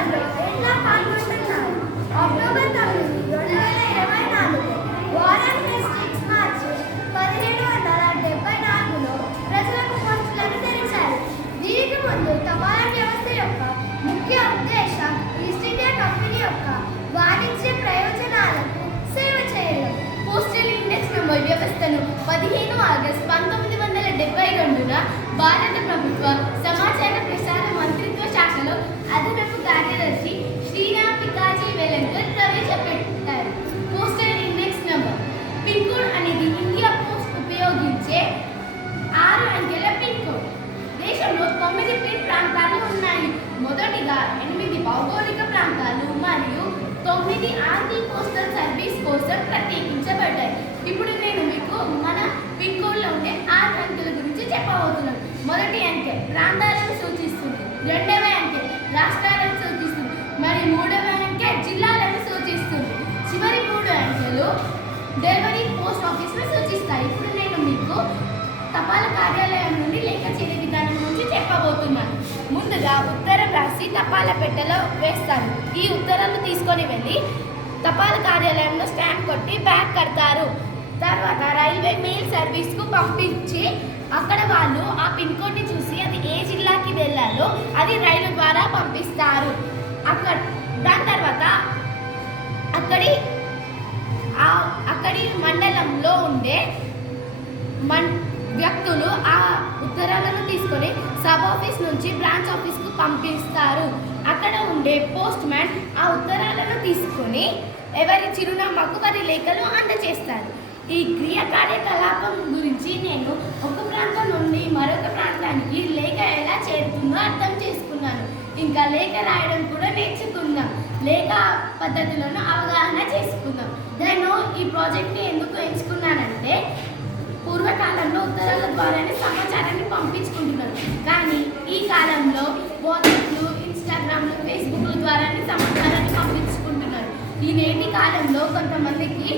కార్యక్రమాల్లో ఎట్లా పాల్గొంటున్నారు? అక్టోబర్ 9, 2024 వారన్ హేస్టింగ్స్ మార్చి 1774లో ప్రజలకు పోస్టులను తెరిచారు. దీనికి ముందు తపాలా వ్యవస్థ యొక్క ముఖ్య ఉద్దేశం ఈస్ట్ ఇండియా కంపెనీ యొక్క వాణిజ్య ప్రయోజనాలకు సేవ చేయడం. పోస్టల్ ఇండెక్స్ నంబర్ వ్యవస్థను 15 ఆగస్టు 1972న భారత ప్రభుత్వ సమాచార ప్రసార మంత్రిత్వ శాఖలో అదనపు కార్యదర్శి శ్రీరామ్ పికాజీ వెలంకర్ ప్రవేశపెట్టారు. Postal index number pin code అనేది ఇండియా పోస్ట్ ఉపయోగించే 6 అంకెల పిన్ కోడ్. దేశంలో 9 పిన్ ప్రాంతాలు ఉన్నాయి. మొదటిగా 8 భౌగోళిక ప్రాంతాలు మరియు 9 ఆర్మీ పోస్టల్ సర్వీస్ కోసం ప్రత్యేకించబడ్డాయి. ఇప్పుడు నేను మీకు మన పిన్ కోడ్లో ఉండే 6 అంకెల గురించి చెప్పబోతున్నాను. మొదటి అంకె ప్రాంతాలను సూచిస్తుంది, రెండవ అంకె రాష్ట్రాలను సూచిస్తుంది మరియు మూడవ అంకె జిల్లాలను సూచిస్తుంది. చివరి 3 అంకెలు డెలివరీ పోస్ట్ ఆఫీస్ను సూచిస్తాయి. ఇప్పుడు నేను మీకు తపాలా కార్యాలయం నుండి లేఖ చేరే విధానం గురించి చెప్పబోతున్నాను. ముందుగా ఉత్తరం రాసి తపాలా పెట్టెలో వేస్తారు. ఈ ఉత్తరాలు తీసుకొని వెళ్ళి తపాలా కార్యాలయంలో స్టాంప్ కొట్టి బ్యాగ్ కడతారు. తర్వాత రైల్వే మెయిల్ సర్వీస్కు పంపించి అక్కడ వాళ్ళు ఆ పిన్ కోడ్ని చూసి అది ఏ జిల్లాకి వెళ్ళాలో అది రైలు ద్వారా పంపిస్తారు. దాని తర్వాత అక్కడి మండలంలో ఉండే వ్యక్తులు ఆ ఉత్తరాలను తీసుకొని సబ్ ఆఫీస్ నుంచి బ్రాంచ్ ఆఫీస్కు పంపిస్తారు. అక్కడ ఉండే పోస్ట్ మ్యాన్ ఆ ఉత్తరాలను తీసుకొని ఎవరి చిరునామాకు వారి లేఖలు అందజేస్తారు. ఈ క్రియ కార్యకలాపం గురించి నేను ఒక ప్రాంతం నుండి మరొక ప్రాంతానికి లేఖ ఎలా చేరుతుందో అర్థం చేసుకున్నాను. ఇంకా లేఖ రాయడం కూడా నేర్చుకున్నాం. లేఖ పద్ధతులను అవగాహన చేసుకున్నాం. నేను ఈ ప్రాజెక్ట్ని ఎందుకు ఎంచుకున్నానంటే పూర్వకాలంలో ఉత్తరాల ద్వారానే సమాచారాన్ని పంపించుకుంటున్నారు. కానీ ఈ కాలంలో వాట్సాప్లు, ఇన్స్టాగ్రామ్లు, ఫేస్బుక్ల ద్వారానే సమాచారాన్ని పంపించుకుంటున్నారు. ఈ నేటి కాలంలో కొంతమందికి